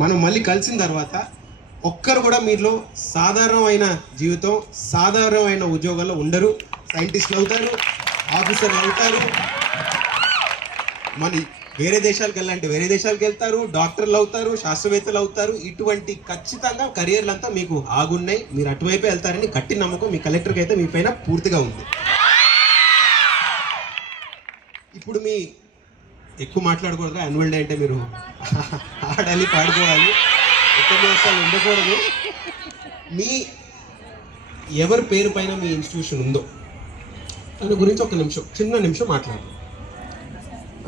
మనం మళ్ళీ కలిసిన తర్వాత ఒక్కరు కూడా మీలో సాధారణమైన జీవితం, సాధారణమైన ఉద్యోగాల్లో ఉండరు. సైంటిస్టులు అవుతారు, ఆఫీసర్లు అవుతారు, మన వేరే దేశాలకు వెళ్ళాలంటే వేరే దేశాలకు వెళ్తారు, డాక్టర్లు అవుతారు, శాస్త్రవేత్తలు అవుతారు. ఇటువంటి ఖచ్చితంగా కెరియర్లు అంతా మీకు ఆగున్నాయి. మీరు అటువైపే వెళ్తారని గట్టి నమ్మకం మీ కలెక్టర్కి అయితే మీ పైన పూర్తిగా ఉంది. ఇప్పుడు మీ ఎక్కువ మాట్లాడకూడదు. యాన్యువల్ డే అంటే మీరు ఆడాలి, పాడుకోవాలి, ఎక్కువ మోసాలు ఉండకూడదు. మీ ఎవరి పేరు పైన మీ ఇన్స్టిట్యూషన్ ఉందో దాని గురించి ఒక నిమిషం, చిన్న నిమిషం మాట్లాడదాం.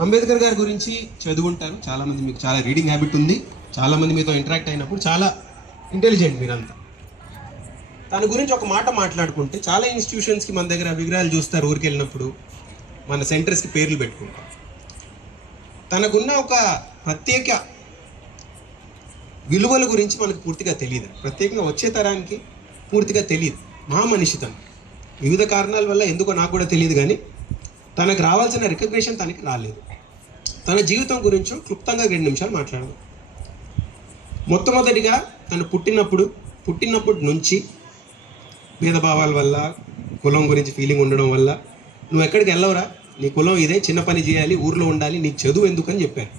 అంబేద్కర్ గారి గురించి చదువుంటారు చాలామంది, మీకు చాలా రీడింగ్ హ్యాబిట్ ఉంది, చాలామంది మీతో ఇంటరాక్ట్ అయినప్పుడు చాలా ఇంటెలిజెంట్ మీరంతా. దాని గురించి ఒక మాట మాట్లాడుకుంటే, చాలా ఇన్స్టిట్యూషన్స్కి మన దగ్గర విగ్రహాలు చూస్తారు, ఊరికి వెళ్ళినప్పుడు మన సెంటర్స్కి పేర్లు పెట్టుకుంటాం. తనకున్న ఒక ప్రత్యేక విలువల గురించి మనకు పూర్తిగా తెలియదు, ప్రత్యేకంగా వచ్చే తరానికి పూర్తిగా తెలియదు. మనిషి తను వివిధ కారణాల వల్ల ఎందుకో నాకు కూడా తెలియదు, కానీ తనకు రావాల్సిన రికగ్నిషన్ తనకి రాలేదు. తన జీవితం గురించి క్లుప్తంగా 2 నిమిషాలు మాట్లాడదాం. మొట్టమొదటిగా తను పుట్టినప్పటి నుంచి భేదభావాల వల్ల, కులం గురించి ఫీలింగ్ ఉండడం వల్ల, నువ్వు ఎక్కడికి వెళ్ళవరా, నీ కులం ఇదే, చిన్న పని చేయాలి, ఊర్లో ఉండాలి, నీకు చదువు ఎందుకని చెప్పారు.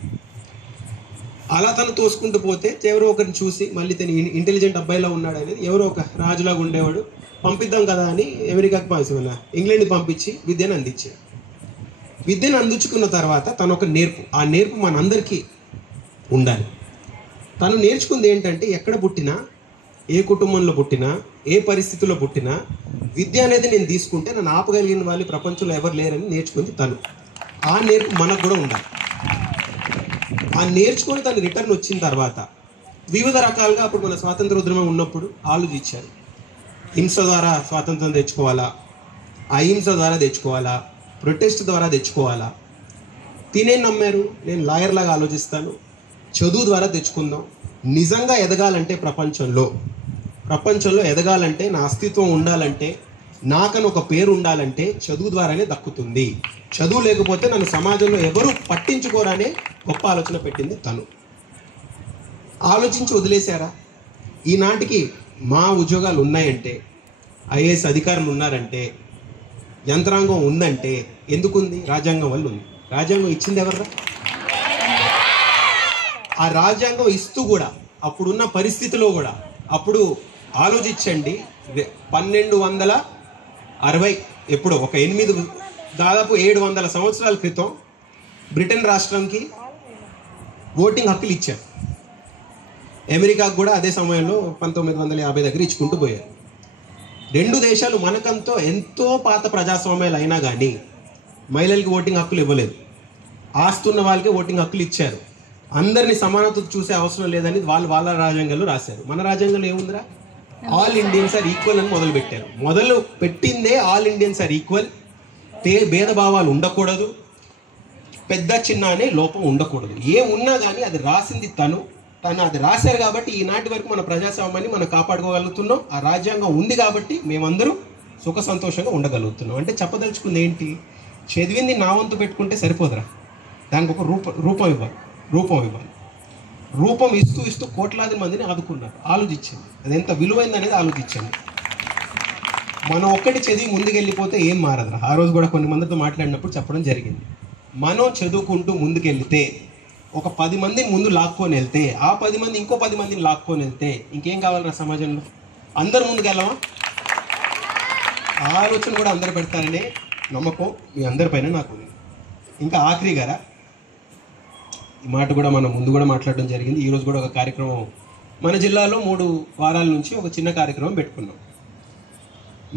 అలా తను తోసుకుంటూ పోతే ఎవరో ఒకరిని చూసి మళ్ళీ తను ఇంటెలిజెంట్ అబ్బాయిలా ఉన్నాడు అనేది, ఎవరో ఒక రాజులాగా ఉండేవాడు, పంపిద్దాం కదా అని అమెరికాకి ఇంగ్లాండ్కి పంపించి విద్యను అందించాడు. విద్యను అందించుకున్న తర్వాత తను ఒక నేర్పు, ఆ నేర్పు మనందరికీ ఉండాలి. తను నేర్చుకుంది ఏంటంటే, ఎక్కడ పుట్టినా, ఏ కుటుంబంలో పుట్టినా, ఏ పరిస్థితుల్లో పుట్టినా విద్య అనేది నేను తీసుకుంటే నన్ను ఆపగలిగిన వాళ్ళు ప్రపంచంలో ఎవరు లేరని నేర్చుకుంది తను. ఆ నేర్పు మనకు కూడా ఉండాలి. ఆ నేర్చుకొని తను రిటర్న్ వచ్చిన తర్వాత వివిధ రకాలుగా, అప్పుడు మన స్వాతంత్ర ఉద్యమం ఉన్నప్పుడు ఆలోచించారు. హింస ద్వారా స్వాతంత్రం తెచ్చుకోవాలా, అహింస ద్వారా తెచ్చుకోవాలా, ప్రొటెస్ట్ ద్వారా తెచ్చుకోవాలా? తినేం నమ్మారు, నేను లాయర్ లాగా ఆలోచిస్తాను, చదువు ద్వారా తెచ్చుకుందాం. నిజంగా ఎదగాలంటే ప్రపంచంలో ఎదగాలంటే, నా అస్తిత్వం ఉండాలంటే, నాకని ఒక పేరు ఉండాలంటే చదువు ద్వారానే దక్కుతుంది. చదువు లేకపోతే నన్ను సమాజంలో ఎవరు పట్టించుకోరనే గొప్ప ఆలోచన పెట్టింది తను. ఆలోచించి వదిలేశారా? ఈనాటికి మా ఉద్యోగాలు ఉన్నాయంటే, ఐఏఎస్ అధికారులు ఉన్నారంటే, యంత్రాంగం ఉందంటే ఎందుకుంది? రాజ్యాంగం వల్ల ఉంది. రాజ్యాంగం ఇచ్చింది ఎవర్రా? ఆ రాజ్యాంగం ఇస్తూ కూడా, అప్పుడున్న పరిస్థితిలో కూడా, అప్పుడు ఆలోచించండి, 1260 ఎప్పుడో ఒక 8 దాదాపు 700 సంవత్సరాల క్రితం బ్రిటన్ రాష్ట్రంకి ఓటింగ్ హక్కులు ఇచ్చారు. అమెరికాకు కూడా అదే సమయంలో 1950 దగ్గర ఇచ్చుకుంటూ పోయారు. 2 దేశాలు మనకంతో ఎంతో పాత ప్రజాస్వామ్యాలు అయినా కానీ మహిళలకి ఓటింగ్ హక్కులు ఇవ్వలేదు. ఆస్తున్న వాళ్ళకి ఓటింగ్ హక్కులు ఇచ్చారు. అందరినీ సమానత చూసే అవసరం లేదని వాళ్ళ రాజ్యాంగంలో రాశారు. మన రాజ్యాంగంలో ఏముందిరా? ఆల్ ఇండియన్స్ ఆర్ ఈక్వల్ అని మొదలుపెట్టారు. మొదలు పెట్టిందే ఆల్ ఇండియన్స్ ఆర్ ఈక్వల్. భేదభావాలు ఉండకూడదు, పెద్ద చిన్న అనే లోపం ఉండకూడదు. ఏమున్నా కానీ అది రాసింది తను అది రాశారు కాబట్టి ఈనాటి వరకు మన ప్రజాస్వామ్యాన్ని మనం కాపాడుకోగలుగుతున్నాం. ఆ రాజ్యాంగం ఉంది కాబట్టి మేమందరూ సుఖ సంతోషంగా ఉండగలుగుతున్నాం. అంటే చెప్పదలుచుకుంది ఏంటి? చదివింది నా వంతు పెట్టుకుంటే సరిపోదురా, దానికి ఒక రూపం ఇవ్వాలి. రూపం ఇస్తూ కోట్లాది మందిని ఆదుకున్నారు. ఆలోచించండి, అది ఎంత విలువైంది అనేది ఆలోచించండి. మనం ఒక్కటి చదివి ముందుకెళ్ళిపోతే ఏం మారదురా. ఆ రోజు కూడా కొన్ని మందితో మాట్లాడినప్పుడు చెప్పడం జరిగింది. మనం చదువుకుంటూ ముందుకెళ్తే, ఒక 10 మందిని ముందు లాక్కొని వెళ్తే, ఆ 10 మంది ఇంకో 10 మందిని లాక్కొని వెళ్తే ఇంకేం కావాలన్నా సమాజంలో? అందరు ముందుకెళ్ళవా? ఆలోచన కూడా అందరు పెడతారనే నమ్మకం మీ అందరిపైన నాకు ఉంది. ఇంకా ఆఖరి గారా, ఈ మాట కూడా మనం ముందు కూడా మాట్లాడడం జరిగింది. ఈరోజు కూడా ఒక కార్యక్రమం మన జిల్లాలో 3 వారాల నుంచి ఒక చిన్న కార్యక్రమం పెట్టుకున్నాం.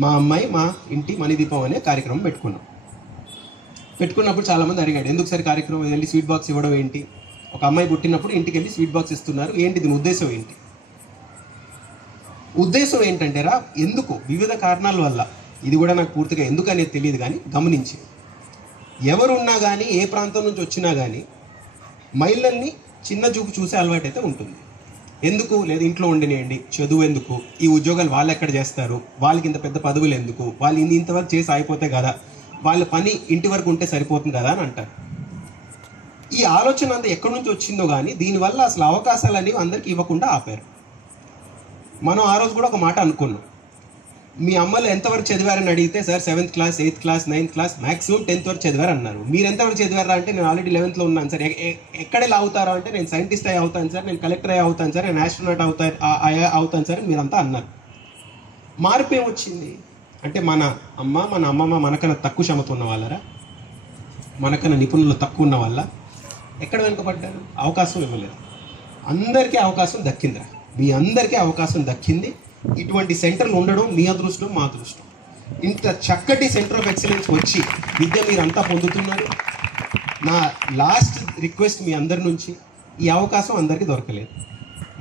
మా అమ్మాయి మా ఇంటి మణిదీపం అనే కార్యక్రమం పెట్టుకున్నప్పుడు చాలామంది అడిగాడు, ఎందుకు సరే కార్యక్రమం వెళ్ళి స్వీట్ బాక్స్ ఇవ్వడం ఏంటి? ఒక అమ్మాయి పుట్టినప్పుడు ఇంటికి వెళ్ళి స్వీట్ బాక్స్ ఇస్తున్నారు, ఏంటి దీని ఉద్దేశం ఏంటి? ఉద్దేశం ఏంటంటేరా, ఎందుకు వివిధ కారణాల వల్ల, ఇది కూడా నాకు పూర్తిగా ఎందుకు అనేది తెలియదు కానీ గమనించి, ఎవరున్నా కానీ ఏ ప్రాంతం నుంచి వచ్చినా కానీ మహిళల్ని చిన్న చూపు చూసే అలవాటు అయితే ఉంటుంది. ఎందుకు లేదు, ఇంట్లో ఉండినేయండి, చదువు ఎందుకు, ఈ ఉద్యోగాలు వాళ్ళు ఎక్కడ చేస్తారు, వాళ్ళకి ఇంత పెద్ద పదవులు ఎందుకు, వాళ్ళు ఇంతవరకు చేసి అయిపోతే కదా, వాళ్ళ పని ఇంటి వరకు ఉంటే సరిపోతుంది కదా అని అంటారు. ఈ ఆలోచన అంతా ఎక్కడి నుంచి వచ్చిందో కానీ దీనివల్ల అసలు అవకాశాలు అనేవి అందరికీ ఇవ్వకుండా ఆపారు. మనం ఆ రోజు కూడా ఒక మాట అనుకున్నాం, మీ అమ్మలు ఎంతవరకు చదివారని అడిగితే sir 7th class 8th class 9th class maximum 10th వరకు చదివారు అన్నారు. మీరు ఎంతవరకు చదివారా అంటే నేను ఆల్రెడీ 11th ఉన్నాను సార్. ఎక్కడెలా అవుతారో అంటే నేను సైంటిస్ట్ అయ్యి అవుతాను సార్, నేను కలెక్టర్ అయ్యి అవుతాను సార్, నేను ఆస్ట్రోనాట్ అవుతాను సార్ మీరంతా అన్నారు. మార్పు ఏమొచ్చింది అంటే మన అమ్మ మన అమ్మమ్మ మనకన్నా తక్కువ క్షమత ఉన్న వాళ్ళరా, మనకన్నా నిపుణులు తక్కువ ఉన్న వాళ్ళ, ఎక్కడ వెనుకబడ్డారు? అవకాశం ఇవ్వలేదు. అందరికీ అవకాశం దక్కిందిరా, మీ అందరికీ అవకాశం దక్కింది. ఇటువంటి సెంటర్లు ఉండడం మీ అదృష్టం మా అదృష్టం. ఇంత చక్కటి సెంటర్ ఆఫ్ ఎక్సలెన్స్ వచ్చి విద్య మీరంతా పొందుతున్నారు. నా లాస్ట్ రిక్వెస్ట్ మీ అందరి నుంచి, ఈ అవకాశం అందరికీ దొరకలేదు.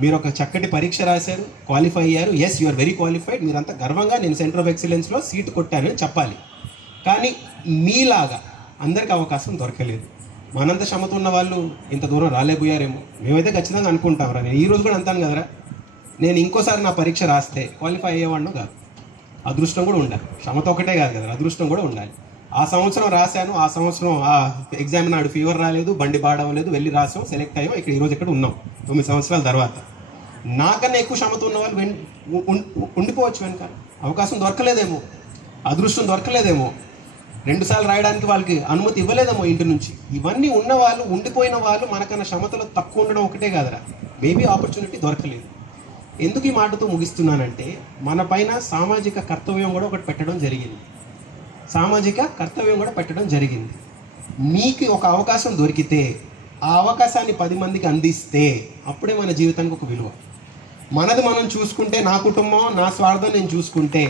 మీరు ఒక చక్కటి పరీక్ష రాశారు, క్వాలిఫై అయ్యారు. Yes, you are very qualified. మీరంతా గర్వంగా నేను సెంటర్ ఆఫ్ ఎక్సలెన్స్లో సీటు కొట్టానని చెప్పాలి. కానీ మీలాగా అందరికీ అవకాశం దొరకలేదు. మనంత క్షమత ఉన్న వాళ్ళు ఇంత దూరం రాలేకపోయారేమో. మేమైతే ఖచ్చితంగా అనుకుంటాం రా. నేను ఈరోజు కూడా అంటాను కదరా, నేను ఇంకోసారి నా పరీక్ష రాస్తే క్వాలిఫై అయ్యేవాడినో కాదు. అదృష్టం కూడా ఉండాలి, క్షమత ఒకటే కాదు కదా, అదృష్టం కూడా ఉండాలి. ఆ సంవత్సరం రాశాను, ఆ సంవత్సరం ఆ ఎగ్జామ్ నాడు ఫీవర్ రాలేదు, బండి బాడవలేదు, వెళ్ళి రాసాం, సెలెక్ట్ అయ్యాం, ఇక్కడ ఈరోజు ఇక్కడ ఉన్నాం 9 సంవత్సరాల తర్వాత. నాకన్నా ఎక్కువ క్షమత ఉన్న వాళ్ళు ఉండిపోవచ్చు వెనుక. అవకాశం దొరకలేదేమో, అదృష్టం దొరకలేదేమో, 2 సార్లు రాయడానికి వాళ్ళకి అనుమతి ఇవ్వలేదేమో ఇంటి నుంచి. ఇవన్నీ ఉన్న వాళ్ళు, ఉండిపోయిన వాళ్ళు మనకన్నా క్షమతలో తక్కువ ఉండడం ఒకటే కాదురా, మేబీ ఆపర్చునిటీ దొరకలేదు. ఎందుకు ఈ మాటతో ముగిస్తున్నానంటే, మన పైన సామాజిక కర్తవ్యం కూడా ఒకటి పెట్టడం జరిగింది. మీకు ఒక అవకాశం దొరికితే ఆ అవకాశాన్ని 10 మందికి అందిస్తే అప్పుడే మన జీవితానికి ఒక విలువ. మనది మనం చూసుకుంటే, నా కుటుంబం నా స్వార్థం నేను చూసుకుంటే